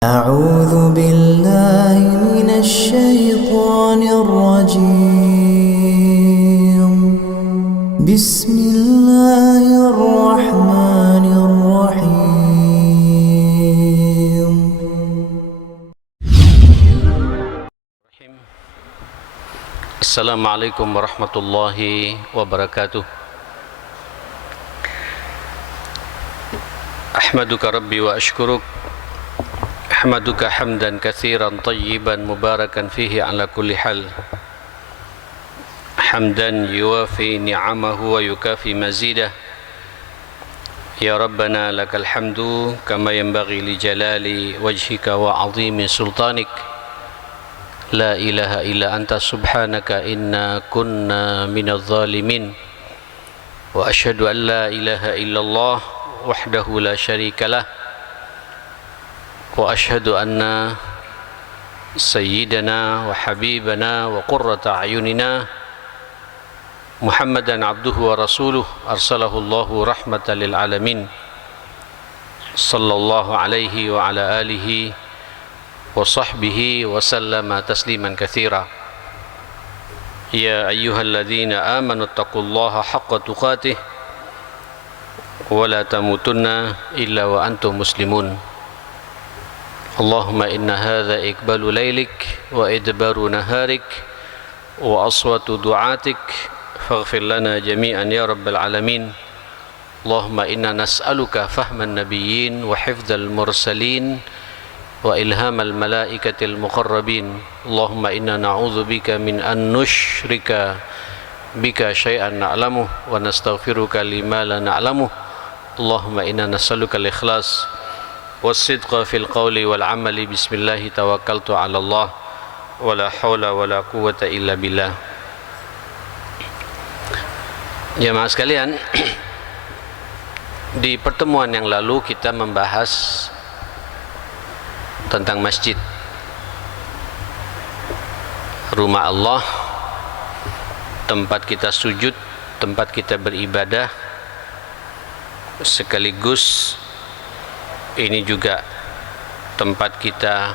أعوذ بالله من الشيطان الرجيم بسم الله الرحمن الرحيم السلام عليكم ورحمة الله وبركاته. أحمدك ربي وأشكرك، أحمدك حمدا كثيرا طيبا مباركا فيه على كل حال، حمدا يوافي نعمه ويكافي مزيده. يا ربنا لك الحمد كما ينبغي لجلال وجهك وعظيم سلطانك. لا إله إلا أنت سبحانك إنا كنا من الظالمين، وأشهد أن لا إله إلا الله وحده لا شريك له، وأشهد أن سيدنا وحبيبنا وقرة أعيننا محمدا عبده ورسوله أرسله الله رحمة للعالمين، صلى الله عليه وعلى آله وصحبه وسلم تسليما كثيرا. يا أيها الذين آمنوا اتقوا الله حق تقاته ولا تموتن إلا وأنتم مسلمون. اللهم إن هذا إقبال ليلك وإدبار نهارك وأصوات دعاتك، فاغفر لنا جميعا يا رب العالمين. اللهم إنا نسألك فهم النبيين وحفظ المرسلين وإلهام الملائكة المقربين. اللهم إنا نعوذ بك من أن نشرك بك شيئا نعلمه ونستغفرك لما لا نعلمه. اللهم إنا نسألك الإخلاص والصدق في القول والعمل. بسم الله توكلت على الله ولا حول ولا قوة إلا بالله. Jemaah sekalian, di pertemuan yang lalu kita membahas tentang masjid, rumah Allah, tempat kita sujud, tempat kita beribadah, sekaligus ini juga tempat kita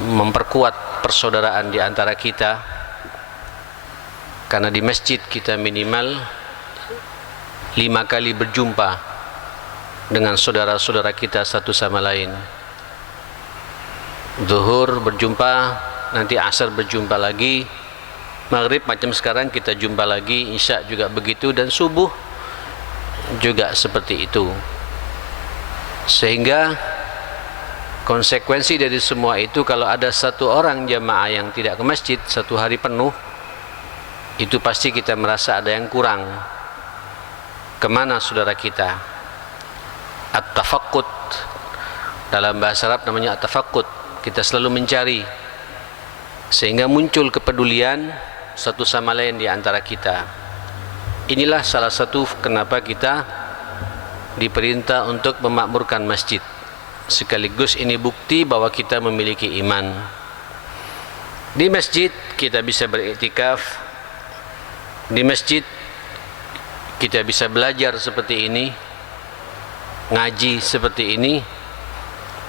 memperkuat persaudaraan di antara kita, karena di masjid kita minimal 5 kali berjumpa dengan saudara-saudara kita satu sama lain. Zuhur berjumpa, nanti asar berjumpa lagi, maghrib macam sekarang kita jumpa lagi, isya juga begitu, dan subuh juga seperti itu. Sehingga konsekuensi dari semua itu, kalau ada satu orang jamaah yang tidak ke masjid satu hari penuh, itu pasti kita merasa ada yang kurang. Kemana saudara kita? At-tafaqqud, dalam bahasa Arab namanya at-tafaqqud, kita selalu mencari, sehingga muncul kepedulian satu sama lain di antara kita. Inilah salah satu kenapa kita diperintah untuk memakmurkan masjid. Sekaligus ini bukti bahwa kita memiliki iman. Di masjid kita bisa beriktikaf, di masjid kita bisa belajar seperti ini, ngaji seperti ini.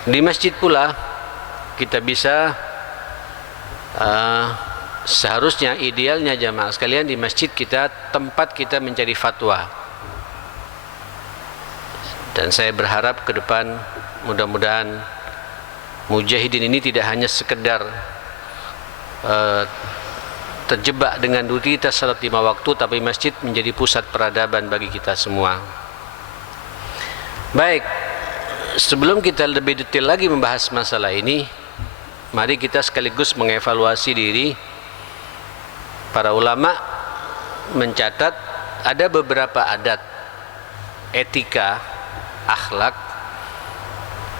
Di masjid pula kita bisa seharusnya, idealnya jamaah sekalian, di masjid kita tempat kita mencari fatwa. Dan saya berharap ke depan mudah-mudahan mujahidin ini tidak hanya sekedar terjebak dengan rutinitas salat 5 waktu, tapi masjid menjadi pusat peradaban bagi kita semua. Baik, sebelum kita lebih detail lagi membahas masalah ini, mari kita sekaligus mengevaluasi diri. Para ulama mencatat ada beberapa adat, etika, akhlak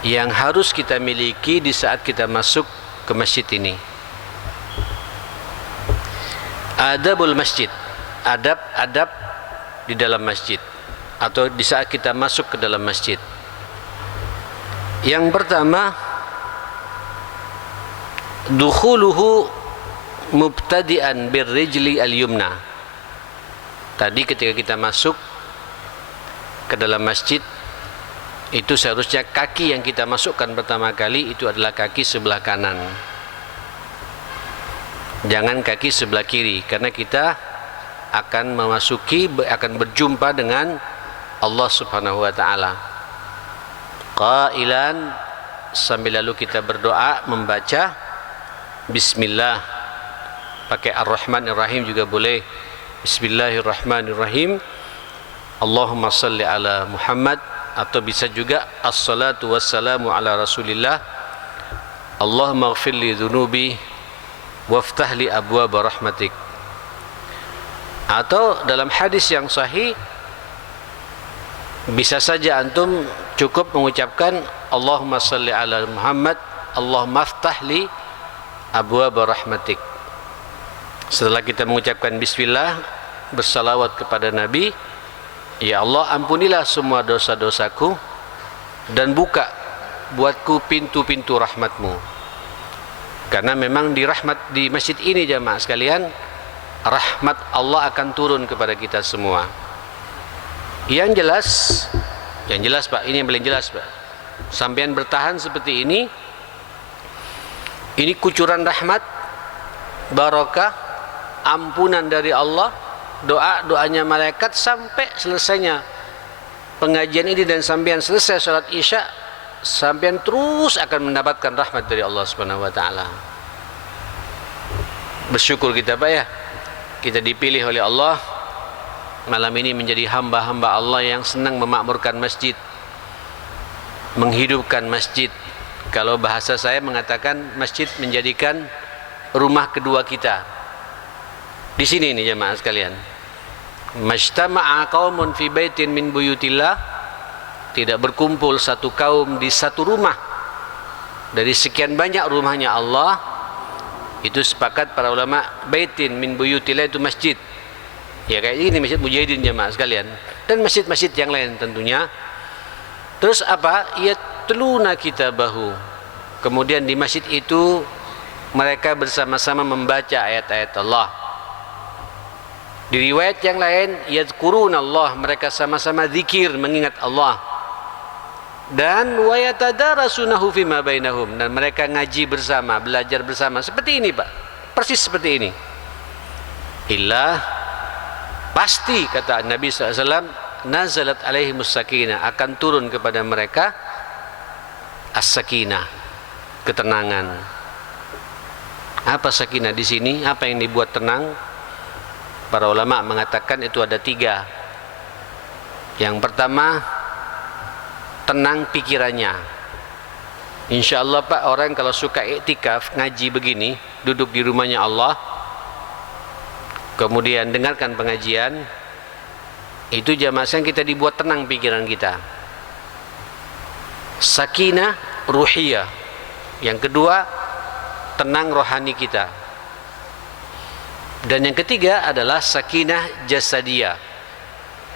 yang harus kita miliki di saat kita masuk ke masjid ini. Adabul masjid, adab-adab di dalam masjid atau di saat kita masuk ke dalam masjid. Yang pertama, dukhuluhu mubtadi'an birrijli al-yumna. Tadi ketika kita masuk ke dalam masjid, Itu seharusnya kaki yang kita masukkan pertama kali itu adalah kaki sebelah kanan, jangan kaki sebelah kiri, karena kita akan berjumpa dengan Allah Subhanahu wa taala. Qailan, sambil lalu kita berdoa membaca bismillah, pakai ar-rahmanir-rahim juga boleh. Bismillahirrahmanirrahim. Allahumma salli ala Muhammad, atau bisa juga assalatu wassalamu ala Rasulillah. Allahumma ighfir li dhunubi waftah li abwaab rahmatik. Atau dalam hadis yang sahih bisa saja antum cukup mengucapkan Allahumma salli ala Muhammad, Allahumma iftah li abwaab rahmatik. Setelah kita mengucapkan bismillah, bersalawat kepada Nabi, ya Allah, ampunilah semua dosa-dosaku dan buka buatku pintu-pintu rahmatmu. Karena memang di masjid ini jamaah sekalian, rahmat Allah akan turun kepada kita semua. Yang jelas Pak, ini yang paling jelas Pak, sampean bertahan seperti ini kucuran rahmat, barokah, ampunan dari Allah, doanya malaikat sampai selesainya pengajian ini, dan sampean selesai salat isya, sampean terus akan mendapatkan rahmat dari Allah Subhanahu wa taala. Bersyukur kita Pak ya, kita dipilih oleh Allah malam ini menjadi hamba-hamba Allah yang senang memakmurkan masjid, menghidupkan masjid. Kalau bahasa saya mengatakan masjid menjadikan rumah kedua kita. Di sini nih jemaah sekalian, majtama'a qaumun fi baitin min buyutillah, tidak berkumpul satu kaum di satu rumah dari sekian banyak rumahnya Allah. Itu sepakat para ulama, baitin min buyutillah itu masjid. Ya kayak ini masjid Mujahidin jemaah sekalian, dan masjid-masjid yang lain tentunya. Terus apa? Yatluna kitabahu. Kemudian di masjid itu mereka bersama-sama membaca ayat-ayat Allah. Di riwayat yang lain, yadhkuruna Allah, mereka sama-sama zikir mengingat Allah. Dan wa yatadarasunahu fima bainahum, dan mereka ngaji bersama, belajar bersama. Seperti ini Pak, persis seperti ini. Pasti kata Nabi SAW, nazalat alaihimus sakinah, akan turun kepada mereka as-sakinah, ketenangan. Apa sakinah di sini? Apa yang dibuat tenang? Para ulama mengatakan itu ada 3. Yang pertama, tenang pikirannya. Insya Allah Pak, orang kalau suka iktikaf ngaji begini, duduk di rumahnya Allah, kemudian dengarkan pengajian, itu jamaah kita dibuat tenang pikiran kita. Sakinah ruhiyah. Yang kedua, tenang rohani kita. Dan yang ketiga adalah sakinah jasadiyah,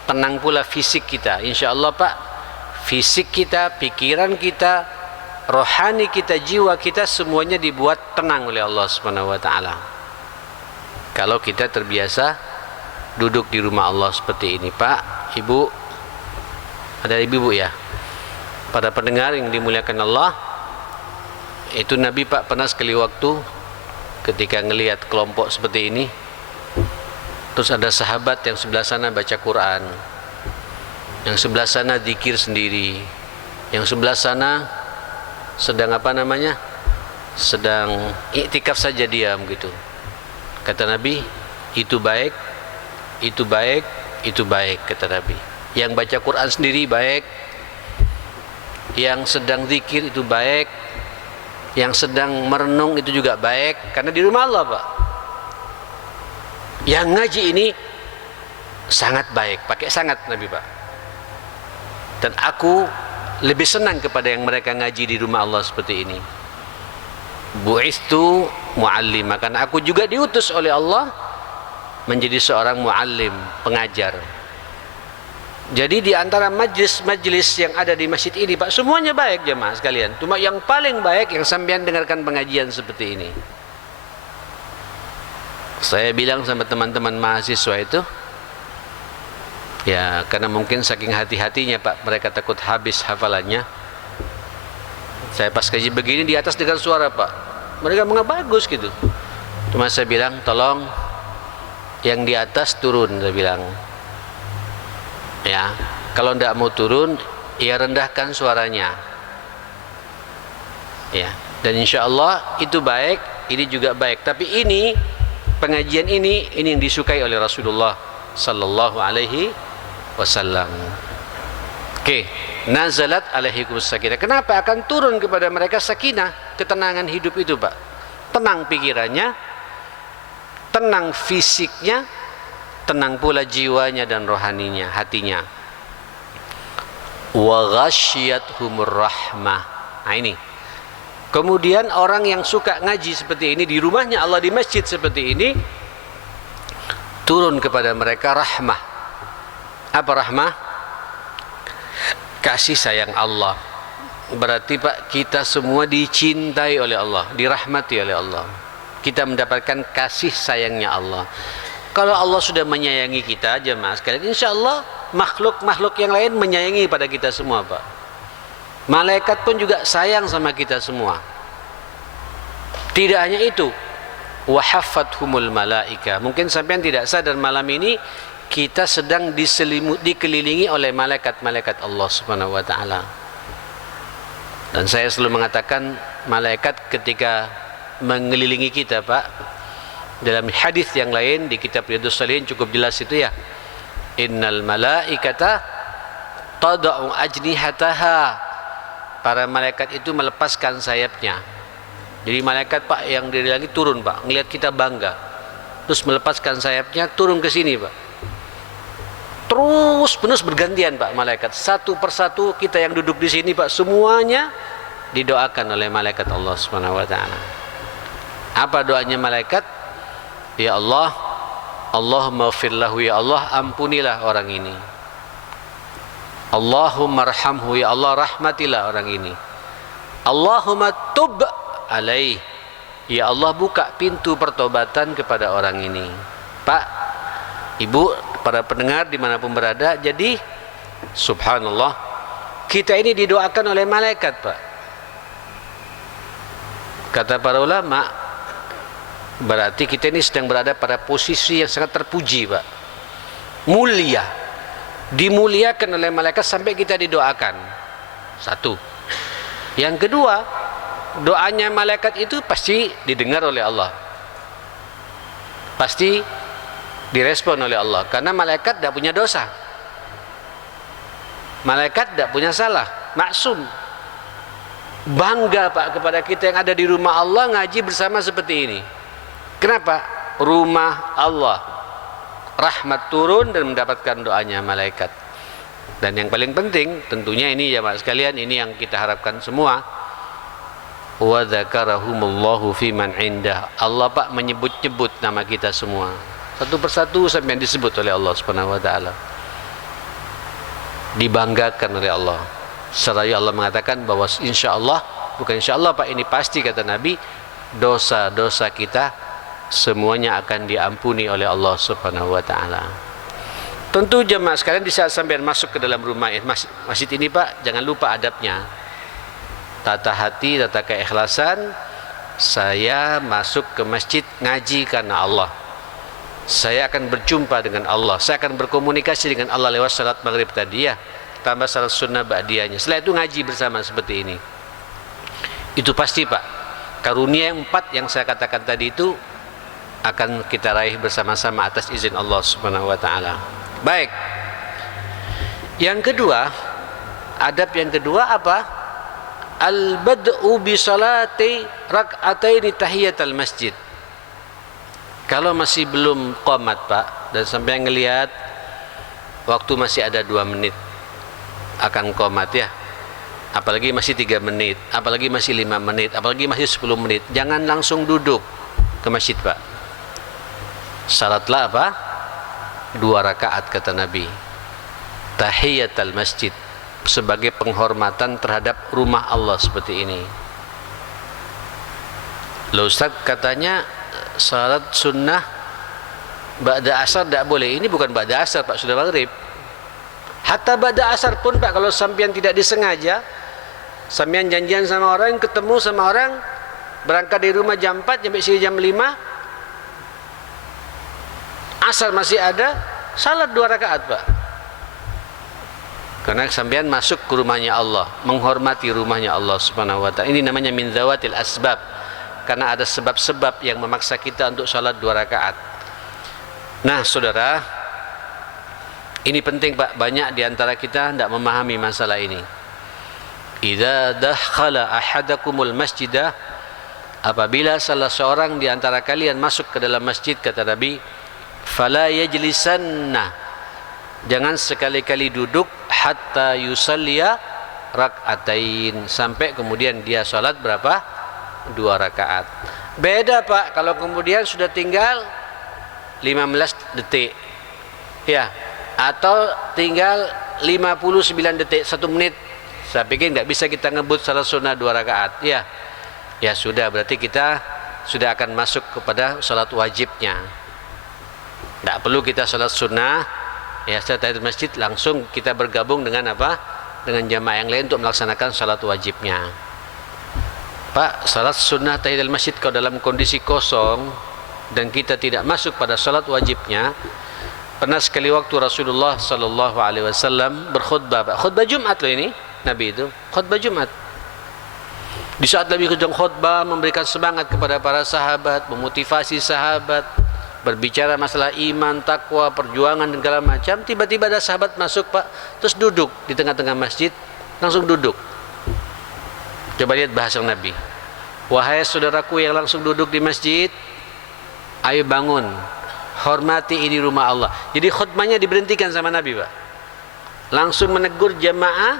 tenang pula fisik kita. Insya Allah Pak, fisik kita, pikiran kita, rohani kita, jiwa kita, semuanya dibuat tenang oleh Allah Subhanahu wa taala. Kalau kita terbiasa duduk di rumah Allah seperti ini Pak, Ibu, ada ibu ya, pada pendengar yang dimuliakan Allah, itu Nabi Pak pernah sekali waktu ketika ngelihat kelompok seperti ini, terus ada sahabat yang sebelah sana baca Quran, yang sebelah sana zikir sendiri, yang sebelah sana sedang sedang iktikaf saja diam gitu. Kata Nabi, itu baik, itu baik, itu baik, kata Nabi. Yang baca Quran sendiri baik, yang sedang zikir itu baik, yang sedang merenung itu juga baik, karena di rumah Allah Pak. Yang ngaji ini sangat baik, pakai sangat Nabi Pak. Dan aku lebih senang kepada yang mereka ngaji di rumah Allah seperti ini. Bu'istu mu'allim, karena aku juga diutus oleh Allah menjadi seorang mu'allim, pengajar. Jadi di antara majlis-majlis yang ada di masjid ini Pak, semuanya baik jemaah sekalian. Cuma yang paling baik yang sampean dengarkan pengajian seperti ini. Saya bilang sama teman-teman mahasiswa itu, Ya, karena mungkin saking hati-hatinya Pak, mereka takut habis hafalannya. Saya pas kaji begini di atas dengan suara Pak, mereka mengapa bagus gitu. Cuma saya bilang, tolong yang di atas turun, saya bilang. Ya, kalau tidak mau turun, ya rendahkan suaranya. Ya, dan insya Allah itu baik, ini juga baik. Tapi ini pengajian ini yang disukai oleh Rasulullah Sallallahu Alaihi Wasallam. Oke, nazalat alaihikum sakinah. Kenapa akan turun kepada mereka sakinah, ketenangan hidup itu Pak? Tenang pikirannya, tenang fisiknya, tenang pula jiwanya dan rohaninya, hatinya. Wa ghasyiyatuhumur rahmah. Nah ini. Kemudian orang yang suka ngaji seperti ini di rumahnya Allah, di masjid seperti ini, turun kepada mereka rahmah. Apa rahmah? Kasih sayang Allah. Berarti Pak, kita semua dicintai oleh Allah, dirahmati oleh Allah. Kita mendapatkan kasih sayangnya Allah. Kalau Allah sudah menyayangi kita, jemaah sekalian, insya Allah makhluk-makhluk yang lain menyayangi pada kita semua Pak. Malaikat pun juga sayang sama kita semua. Tidak hanya itu, wahaffathumul malaika. Mungkin sampean tidak sadar, malam ini kita sedang dikelilingi oleh malaikat-malaikat Allah Subhanahu wa taala. Dan saya selalu mengatakan, malaikat ketika mengelilingi kita Pak, dalam hadis yang lain di kitab Riyadhus Shalihin cukup jelas itu ya. Innal malaikata tada'u ajnihataha. Para malaikat itu melepaskan sayapnya. Jadi malaikat Pak yang dari langit turun Pak, ngelihat kita bangga, terus melepaskan sayapnya turun ke sini Pak. Terus bergantian Pak malaikat, satu persatu kita yang duduk di sini Pak, semuanya didoakan oleh malaikat Allah Subhanahu wa taala. Apa doanya malaikat? Ya Allah, Allahumma ighfir lahu, ya Allah ampunilah orang ini. Allahumma arhamhu, ya Allah rahmatilah orang ini. Allahumma tub alaih, ya Allah buka pintu pertobatan kepada orang ini. Pak, Ibu, para pendengar dimanapun berada, jadi subhanallah, kita ini didoakan oleh malaikat Pak. Kata para ulama, berarti kita ini sedang berada pada posisi yang sangat terpuji Pak, mulia, dimuliakan oleh malaikat sampai kita didoakan. Satu. Yang kedua, doanya malaikat itu pasti didengar oleh Allah, pasti direspon oleh Allah, karena malaikat tidak punya dosa, malaikat tidak punya salah, maksum. Bangga Pak kepada kita yang ada di rumah Allah ngaji bersama seperti ini. Kenapa? Rumah Allah, rahmat turun dan mendapatkan doanya malaikat. Dan yang paling penting tentunya ini ya Pak sekalian, ini yang kita harapkan semua. Wa dzakarahumullahu fi man indah. Allah Pak menyebut-nyebut nama kita semua, satu persatu sampai disebut oleh Allah Subhanahu wa taala. Dibanggakan oleh Allah. Seraya Allah mengatakan bahwa insya Allah, bukan insya Allah Pak, ini pasti kata Nabi, dosa-dosa kita semuanya akan diampuni oleh Allah Subhanahu wa taala. Tentu jemaah sekalian, di saat sampai masuk ke dalam rumah masjid ini Pak, jangan lupa adabnya. Tata hati, tata keikhlasan. Saya masuk ke masjid ngaji karena Allah. Saya akan berjumpa dengan Allah. Saya akan berkomunikasi dengan Allah lewat salat maghrib tadi ya, tambah salat sunnah ba'diyahnya. Setelah itu ngaji bersama seperti ini. Itu pasti Pak, karunia yang 4 yang saya katakan tadi itu akan kita raih bersama-sama atas izin Allah Subhanahu wa taala. Baik. Yang kedua, adab yang kedua apa? Al-bad'u bi salati rak'ataini tahiyatul masjid. Kalau masih belum qomat Pak, dan sampai ngelihat waktu masih ada 2 menit akan qomat ya, apalagi masih 3 menit, apalagi masih 5 menit, apalagi masih 10 menit, jangan langsung duduk ke masjid Pak. Salatlah apa? 2 rakaat kata Nabi, tahiyatul masjid, sebagai penghormatan terhadap rumah Allah seperti ini. Loh Ustaz, katanya salat sunnah ba'da asar tidak boleh. Ini bukan ba'da asar Pak, sudah maghrib. Hatta ba'da asar pun Pak, kalau sampean tidak disengaja, sampean janjian sama orang, ketemu sama orang, berangkat dari rumah jam 4 sampai sini jam 5, asar masih ada, salat 2 rakaat Pak. Karena sampean masuk ke rumahnya Allah, menghormati rumahnya Allah Subhanahu wa taala. Ini namanya min zawatil asbab. Karena ada sebab-sebab yang memaksa kita untuk salat 2 rakaat. Nah, Saudara, ini penting Pak, banyak di antara kita tidak memahami masalah ini. Idza dakhala ahadakumul masjidah, apabila salah seorang di antara kalian masuk ke dalam masjid, kata Nabi, fala yajlisanna, jangan sekali-kali duduk hatta yusalliya rak'atain, sampai kemudian dia salat berapa? 2 rakaat. Beda Pak kalau kemudian sudah tinggal 15 detik ya, atau tinggal 59 detik, 1 menit. Saya pikir nggak bisa kita ngebut salat sunnah 2 rakaat ya. Ya sudah, berarti kita sudah akan masuk kepada salat wajibnya. Tidak perlu kita salat sunnah ya, setelah tahiyatul masjid langsung kita bergabung dengan apa? Dengan jamaah yang lain untuk melaksanakan salat wajibnya. Pak, salat sunnah tahiyatul masjid kalau dalam kondisi kosong dan kita tidak masuk pada salat wajibnya. Pernah sekali waktu Rasulullah sallallahu alaihi wasallam berkhutbah, Pak. Khutbah Jumat loh ini, Nabi itu khutbah Jumat. Di saat Nabi sedang khutbah memberikan semangat kepada para sahabat, memotivasi sahabat, berbicara masalah iman, takwa, perjuangan dan segala macam, tiba-tiba ada sahabat masuk Pak, terus duduk di tengah-tengah masjid, langsung duduk. Coba lihat bahasa Nabi. Wahai saudaraku yang langsung duduk di masjid, ayo bangun, hormati ini rumah Allah. Jadi khutbahnya diberhentikan sama Nabi Pak. Langsung menegur jamaah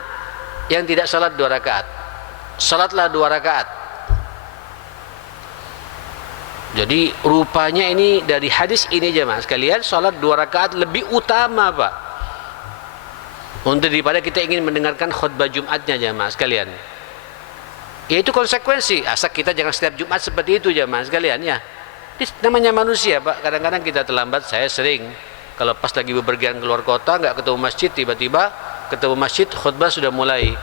yang tidak salat 2 rakaat. Salatlah 2 rakaat. Jadi rupanya ini dari hadis ini jemaah sekalian, salat 2 rakaat lebih utama Pak, untuk daripada kita ingin mendengarkan khutbah Jumatnya jemaah sekalian. Yaitu konsekuensi. Asal kita jangan setiap Jumat seperti itu jemaah sekalian ya. Ini namanya manusia Pak. Kadang-kadang kita terlambat. Saya sering kalau pas lagi bepergian keluar kota nggak ketemu masjid, tiba-tiba ketemu masjid khutbah sudah mulai.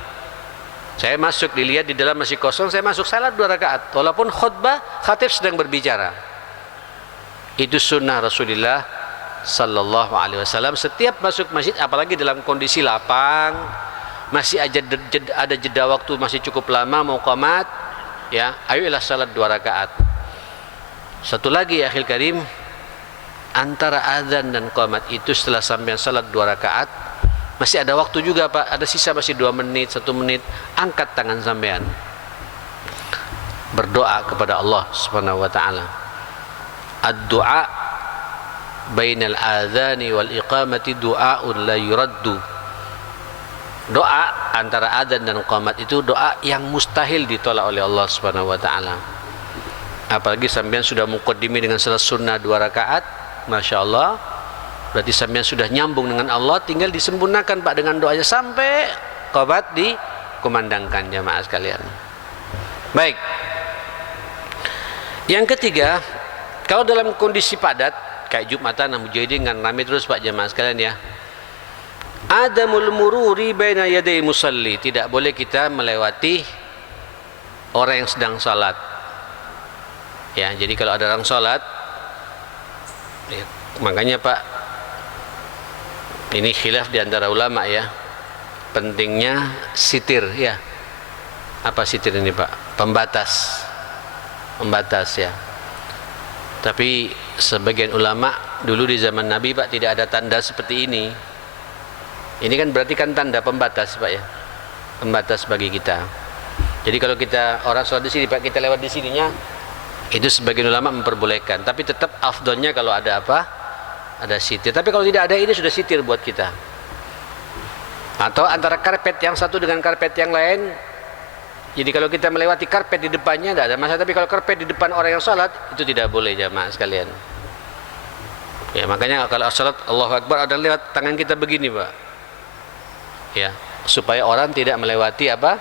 Saya masuk, dilihat di dalam masih kosong, saya masuk salat 2 rakaat. Walaupun khutbah, khatib sedang berbicara. Itu sunnah Rasulullah sallallahu alaihi wasallam. Setiap masuk masjid, apalagi dalam kondisi lapang, masih ada jeda waktu, masih cukup lama mau qomat, ya, ayolah salat 2 rakaat. Satu lagi ya akhil karim, antara azan dan qomat itu setelah sampai salat 2 rakaat, masih ada waktu juga Pak, ada sisa masih 2 menit, 1 menit, angkat tangan sampean, berdoa kepada Allah Subhanahu wa taala. Ad-du'a bainal adzani wal iqamati du'aun la yuraddu. Doa antara adzan dan qomat itu doa yang mustahil ditolak oleh Allah Subhanahu wa taala. Apalagi sampean sudah muqaddimi dengan salat sunnah 2 rakaat, Masya Allah, berarti sampean sudah nyambung dengan Allah, tinggal disempurnakan Pak dengan doanya sampai qomat dikumandangkan jamaah sekalian. Baik. Yang ketiga, kalau dalam kondisi padat kayak Jumatan, Mujahidin kan ramai terus Pak jamaah sekalian ya. Adamul mururi baina yaday musalli, tidak boleh kita melewati orang yang sedang salat. Ya, jadi kalau ada orang salat, ya, makanya Pak, ini khilaf di antara ulama ya, pentingnya sitir ya. Apa sitir ini Pak? Pembatas ya. Tapi sebagian ulama dulu di zaman Nabi Pak tidak ada tanda seperti ini. Ini kan berarti kan tanda pembatas Pak ya, pembatas bagi kita. Jadi kalau kita orang sholat di sini Pak, kita lewat di sininya, itu sebagian ulama memperbolehkan. Tapi tetap afdolnya kalau ada apa? Ada sitir. Tapi kalau tidak ada, ini sudah sitir buat kita. Atau antara karpet yang satu dengan karpet yang lain. Jadi kalau kita melewati karpet di depannya tidak ada masalah. Tapi kalau karpet di depan orang yang sholat, itu tidak boleh jamaah sekalian. Ya, makanya kalau sholat Allahu Akbar ada lewat tangan kita begini Pak. Ya, supaya orang tidak melewati apa?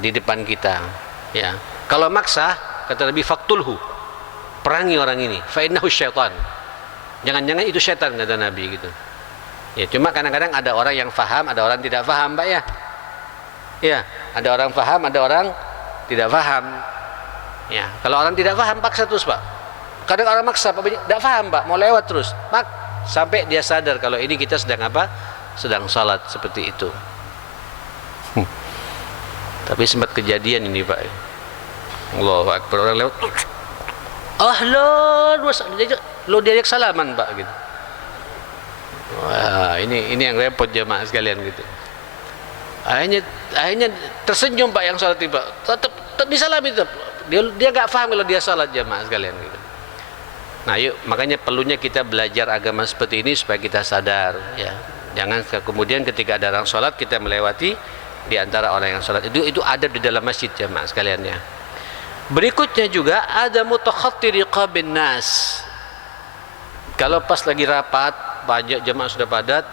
Di depan kita. Ya. Kalau maksa, kata Nabi, faktulhu, perangi orang ini, fa innahu syaitan. Jangan-jangan itu syaitan kata Nabi gitu. Ya, cuma kadang-kadang ada orang yang faham, ada orang tidak faham, Pak ya. Ya, ada orang faham, ada orang tidak faham. Ya, kalau orang tidak faham paksa terus, Pak. Kadang orang maksa, Pak, tidak faham, Pak, mau lewat terus. Pak, sampai dia sadar kalau ini kita sedang apa? Sedang salat, seperti itu. Tapi sempat kejadian ini, Pak. Allahu Akbar, orang lewat. Ahlan, lo diajak salaman, Pak, gitu. Wah, ini yang repot jamaah sekalian gitu. Akhirnya tersenyum Pak yang salat itu, Pak. Tetap disalami tetap. Dia enggak paham kalau dia salat jamaah sekalian gitu. Nah, yuk, makanya perlunya kita belajar agama seperti ini supaya kita sadar ya. Jangan kemudian ketika ada orang salat kita melewati di antara orang yang salat. Itu adab di dalam masjid jamaah sekalian ya. Berikutnya juga ada mutakhatti riqabin nas. Kalau pas lagi rapat, banyak jemaah sudah padat,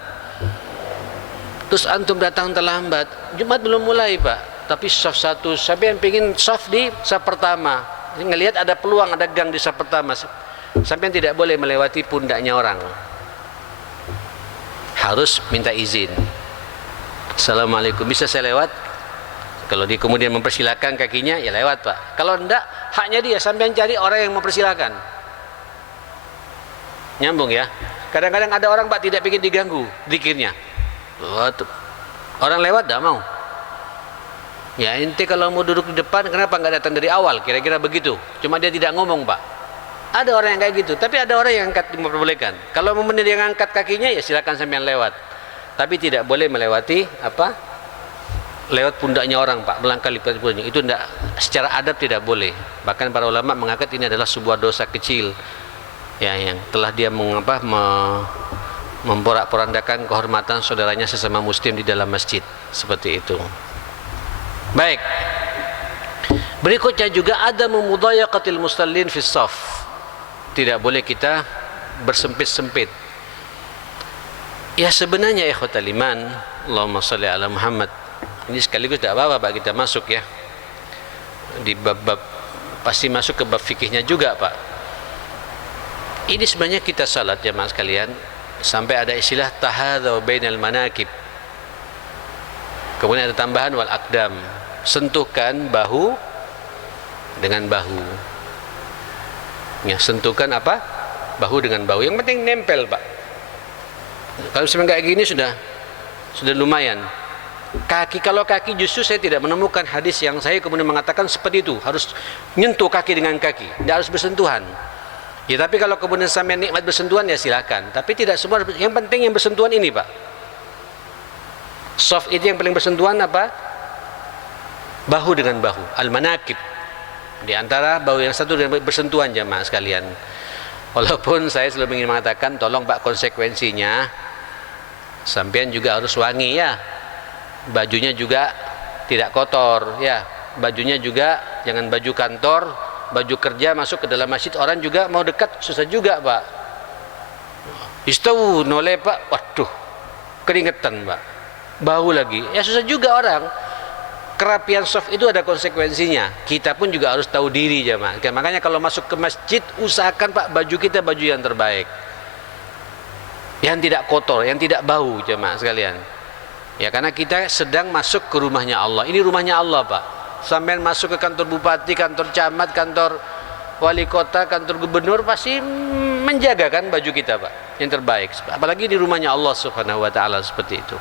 terus antum datang terlambat, Jumat belum mulai, Pak, tapi saf satu, sampai yang pingin saf di saf pertama, ngelihat ada peluang, ada gang di saf pertama, sampai tidak boleh melewati pundaknya orang, harus minta izin. Assalamualaikum, bisa saya lewat? Kalau dia kemudian mempersilakan kakinya, ya lewat, Pak. Kalau enggak, haknya dia, sampai cari orang yang mempersilakan. Nyambung ya. Kadang-kadang ada orang, Pak, tidak ingin diganggu zikirnya. Orang lewat tidak mau. Ya, ente kalau mau duduk di depan, kenapa nggak datang dari awal? Kira-kira begitu. Cuma dia tidak ngomong, Pak. Ada orang yang kayak gitu. Tapi ada orang yang angkat, memperbolehkan. Kalau memenuhi dia ngangkat kakinya, ya silakan sampean lewat. Tapi tidak boleh melewati apa? Lewat pundaknya orang, Pak. Melangkah lipat pundaknya. Itu tidak, secara adab tidak boleh. Bahkan para ulama mengangkat ini adalah sebuah dosa kecil. Ya, yang telah dia memporak-porandakan kehormatan saudaranya sesama muslim di dalam masjid, seperti itu. Baik. Berikutnya juga ada memudayaqatil musallin fi shaf. Tidak boleh kita bersempit-sempit. Ya, sebenarnya ikhwatal iman, Allahumma shalli ala Muhammad. Ini sekaligus tidak apa-apa, Pak, kita masuk ya. Di bab-bab pasti masuk ke bab fikihnya juga, Pak. Ini sebenarnya kita salat jamaah sekalian sampai ada istilah tahadzaw bainal manakib. Kemudian ada tambahan wal aqdam. Sentuhkan bahu dengan bahu. Ya, sentuhkan apa? Bahu dengan bahu. Yang penting nempel, Pak. Kalau sebenarnya kayak gini sudah lumayan. Kalau kaki justru saya tidak menemukan hadis yang saya kemudian mengatakan seperti itu, harus nyentuh kaki dengan kaki, tidak harus bersentuhan. Ya, tapi kalau kemudian sampai nikmat bersentuhan ya silakan. Tapi tidak semua. Yang penting yang bersentuhan ini, Pak. Soft itu yang paling bersentuhan apa? Bahu dengan bahu. Al-manakib. Di antara bahu yang satu dan bersentuhan jamaah sekalian. Walaupun saya selalu ingin mengatakan, tolong Pak, konsekuensinya sampean juga harus wangi ya. Bajunya juga tidak kotor ya. Bajunya juga jangan baju kantor, baju kerja masuk ke dalam masjid, orang juga mau dekat susah juga, Pak. Istawu noleh, Pak. Waduh, keringetan, Pak. Bau lagi. Ya susah juga orang. Kerapian soft itu ada konsekuensinya. Kita pun juga harus tahu diri, jemaah. Makanya kalau masuk ke masjid, usahakan, Pak, baju kita baju yang terbaik. Yang tidak kotor, yang tidak bau, jemaah sekalian. Ya, karena kita sedang masuk ke rumahnya Allah. Ini rumahnya Allah, Pak. Sampai masuk ke kantor bupati, kantor camat, kantor wali kota, kantor gubernur, pasti menjaga kan baju kita, Pak, yang terbaik. Apalagi di rumahnya Allah Subhanahu wa ta'ala, seperti itu.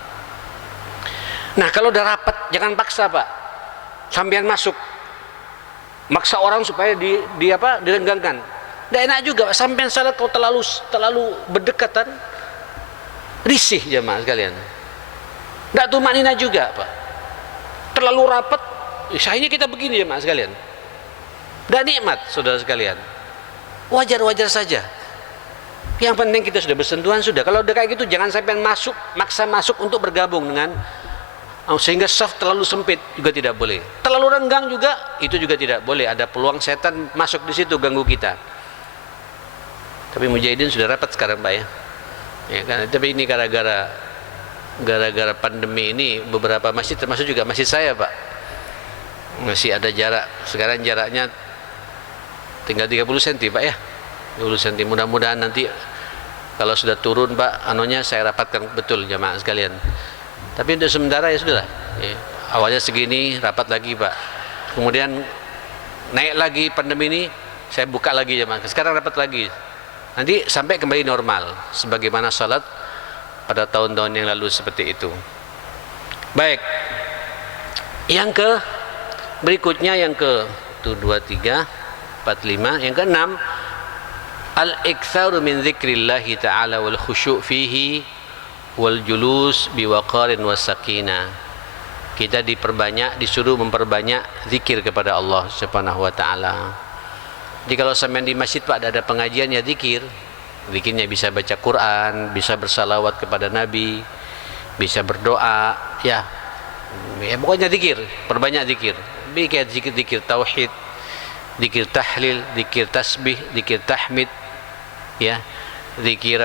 Nah, kalau udah rapat, jangan paksa, Pak. Sampean masuk, maksa orang supaya direnggangkan. Tidak enak juga, Pak. Sampean salat kalau terlalu berdekatan, risih jemaah sekalian. Tidak tumanina juga, Pak. Terlalu rapat, sayangnya kita begini jemaah sekalian. Tidak nikmat, saudara sekalian. Wajar-wajar saja. Yang penting kita sudah bersentuhan sudah. Kalau udah kayak gitu, jangan sampai maksa masuk untuk bergabung dengan, sehingga saf terlalu sempit juga tidak boleh. Terlalu renggang juga itu juga tidak boleh. Ada peluang setan masuk di situ ganggu kita. Tapi mujahidin sudah rapat sekarang, Pak ya. Ya kan? Tapi ini gara-gara pandemi ini beberapa masjid, termasuk juga masjid saya, Pak, masih ada jarak. Sekarang jaraknya tinggal 30 cm, Pak ya. 30 cm. Mudah-mudahan nanti Kalau sudah turun Pak, anunya saya rapatkan betul jamaah sekalian. Tapi untuk sementara ya sudahlah. Ya, awalnya segini, rapat lagi Pak. Kemudian naik lagi pandemi ini, saya buka lagi jamaah. Sekarang rapat lagi. Nanti sampai kembali normal, sebagaimana salat pada tahun-tahun yang lalu seperti itu. Baik. Yang berikutnya yang ke 1, 2, 3, 4, 5, yang ke-6, al-iktsaru min dzikrillahi ta'ala wal khusyu' fihi wal julus biwaqarin wasakinah. Kita disuruh memperbanyak zikir kepada Allah Subhanahu wa taala. Jadi kalau sampean di masjid Pak ada pengajian ya zikir. Zikirnya bisa baca Quran, bisa bersalawat kepada Nabi, bisa berdoa, ya pokoknya zikir, perbanyak zikir. Bikin zikir tauhid, zikir tahlil, zikir tasbih, zikir tahmid, ya, zikir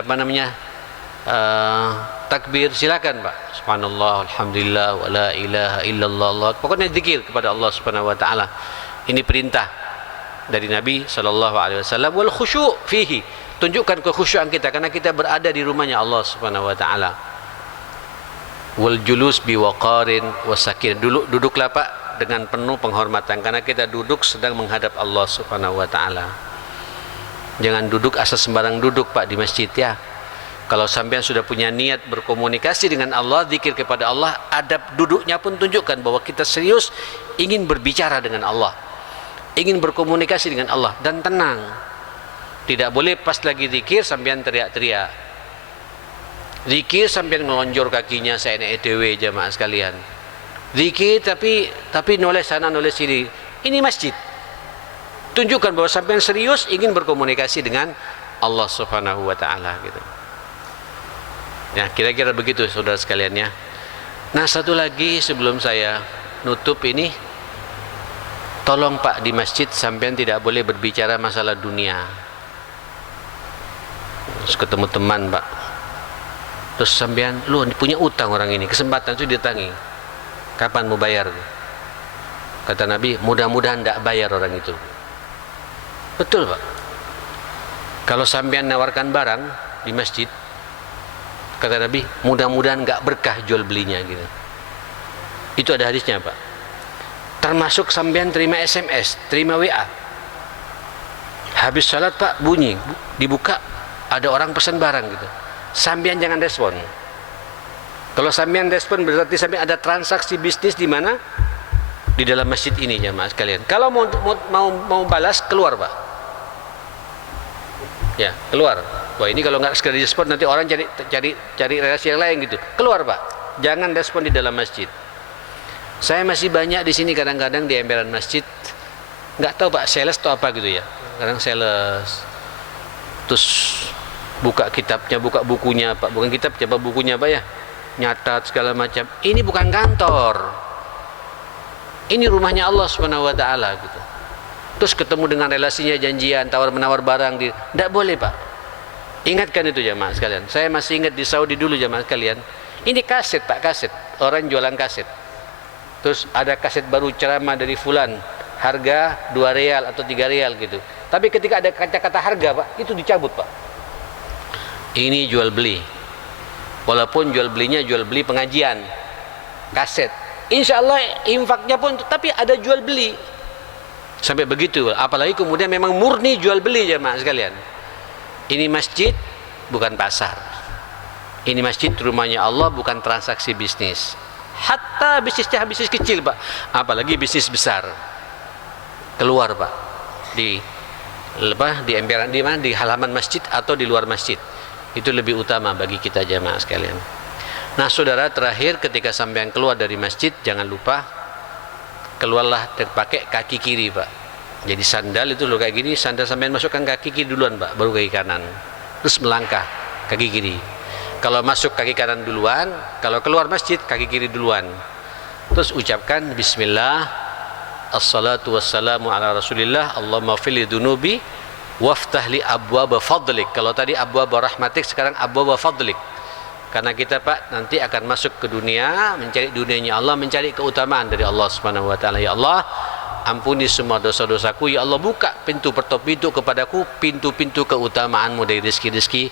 takbir, silakan Pak. Subhanallah, alhamdulillah, wala ilaha illallah. Pokoknya zikir kepada Allah Subhanahu wa taala. Ini perintah dari Nabi sallallahu alaihi wasallam. Wal khusyu' fihi. Tunjukkan kekhusyuan kita karena kita berada di rumahnya Allah Subhanahu wa taala. Wal julus biwaqarin wasakin. Duduklah Pak dengan penuh penghormatan karena kita duduk sedang menghadap Allah Subhanahu wa taala. Jangan duduk asal sembarang duduk Pak di masjid ya. Kalau sampean sudah punya niat berkomunikasi dengan Allah, zikir kepada Allah, adab duduknya pun tunjukkan bahwa kita serius ingin berbicara dengan Allah, ingin berkomunikasi dengan Allah, dan tenang. Tidak boleh pas lagi zikir sampean teriak-teriak. Zikir sampean ngelonjor kakinya seenak dewe jamaah sekalian. Zikir tapi noleh sana noleh sini. Ini masjid. Tunjukkan bahwa sampean serius ingin berkomunikasi dengan Allah Subhanahu wa taala gitu. Ya, kira-kira begitu saudara sekalian ya. Nah, satu lagi sebelum saya nutup ini, tolong Pak di masjid sampean tidak boleh berbicara masalah dunia. Terus ketemu teman Pak, terus sampean, lu punya utang orang ini, kesempatan itu ditangi, kapan mau bayar? Kata Nabi, mudah-mudahan tidak bayar orang itu. Betul Pak. Kalau sampean nawarkan barang di masjid, kata Nabi, mudah-mudahan nggak berkah jual belinya gitu. Itu ada hadisnya Pak. Termasuk sampean terima SMS, terima WA. Habis salat Pak bunyi, dibuka ada orang pesan barang gitu. Sampean jangan respon. Kalau sampean respon berarti sampean ada transaksi bisnis di mana? Di dalam masjid ini jamaah sekalian. Kalau mau balas keluar Pak. Ya, keluar. Wah, ini kalau nggak segera direspon nanti orang cari relasi yang lain gitu. Keluar Pak, jangan respon di dalam masjid. Saya masih banyak di sini kadang-kadang di emperan masjid, nggak tahu Pak sales atau apa gitu ya. Kadang sales, terus buka kitabnya, buka bukunya Pak, bukan kitab, coba bukunya Pak ya, nyatat segala macam. Ini bukan kantor, ini rumahnya Allah Subhanahu wa taala gitu. Terus ketemu dengan relasinya janjian, tawar menawar barang, tidak boleh Pak. Ingatkan itu jamaah sekalian. Saya masih ingat di Saudi dulu jamaah sekalian. Ini kaset Pak, kaset. Orang jualan kaset. Terus ada kaset baru ceramah dari fulan. Harga 2 real atau 3 real gitu. Tapi ketika ada kata-kata harga Pak, itu dicabut Pak. Ini jual beli. Walaupun jual belinya jual beli pengajian. Kaset. Insya Allah infaknya pun, tapi ada jual beli. Sampai begitu. Apalagi kemudian memang murni jual beli jamaah sekalian. Ini masjid bukan pasar. Ini masjid rumahnya Allah, bukan transaksi bisnis. Hatta bisnisnya bisnis kecil Pak, apalagi bisnis besar. Keluar Pak. Di emperan di mana? Di halaman masjid atau di luar masjid. Itu lebih utama bagi kita jamaah sekalian. Nah, saudara, terakhir ketika sampean keluar dari masjid jangan lupa keluarlah terpakai kaki kiri Pak. Jadi sandal itu loh kayak gini, sandal sampean masukkan kaki kiri duluan Pak, baru kaki kanan. Terus melangkah kaki kiri. Kalau masuk kaki kanan duluan, kalau keluar masjid kaki kiri duluan. Terus ucapkan bismillah, assalatu wassalamu ala rasulillah, Allahumma fili dunubi waftah li abwaba fadlik. Kalau tadi abwaba rahmatik, sekarang abwaba fadlik. Karena kita Pak nanti akan masuk ke dunia, mencari dunianya Allah, mencari keutamaan dari Allah Subhanahu wa taala. Ya Allah, ampuni semua dosa-dosaku. Ya Allah, buka pintu kepadaku, pintu-pintu keutamaanmu dari rezeki-rezeki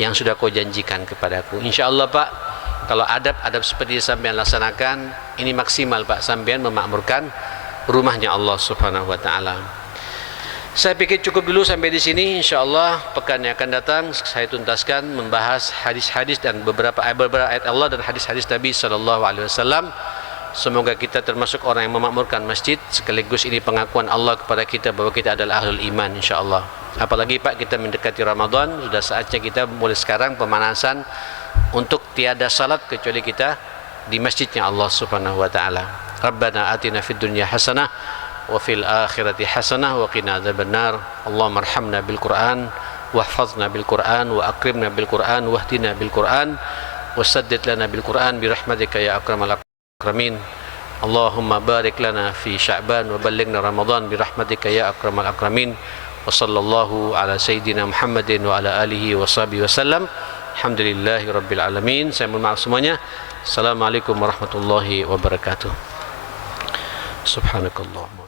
yang sudah kau janjikan kepadaku. InsyaAllah Pak, kalau adab-adab seperti sampean laksanakan, ini maksimal Pak, sampean memakmurkan rumahnya Allah Subhanahu wa taala. Saya pikir cukup dulu sampai di sini. InsyaAllah pekan yang akan datang saya tuntaskan membahas hadis-hadis dan beberapa ayat Allah dan hadis-hadis Nabi SAW. Semoga kita termasuk orang yang memakmurkan masjid, sekaligus ini pengakuan Allah kepada kita bahwa kita adalah ahlul iman, insyaAllah. Apalagi Pak, kita mendekati Ramadan, sudah saatnya kita mulai sekarang pemanasan untuk tiada salat kecuali kita di masjidnya Allah Subhanahu wa taala. Rabbana atina fid dunya hasanah wa fil akhirati hasanah wa qina adzabannar. Allahumma arhamna bil Qur'an wahfazna bil Qur'an wa akrimna bil Qur'an wahdina bil Qur'an wasaddid lana bil Qur'an bi rahmatika ya akramal akramin. Allahumma barik lana fi Sya'ban wa ballighna Ramadan bi rahmatika ya akramal akramin. Wa sallallahu ala sayyidina Muhammadin wa ala alihi wa sahbihi wasallam. Alhamdulillahi rabbil alamin. Saya mohon maaf semuanya. Assalamualaikum warahmatullahi wabarakatuh. Subhanakallah.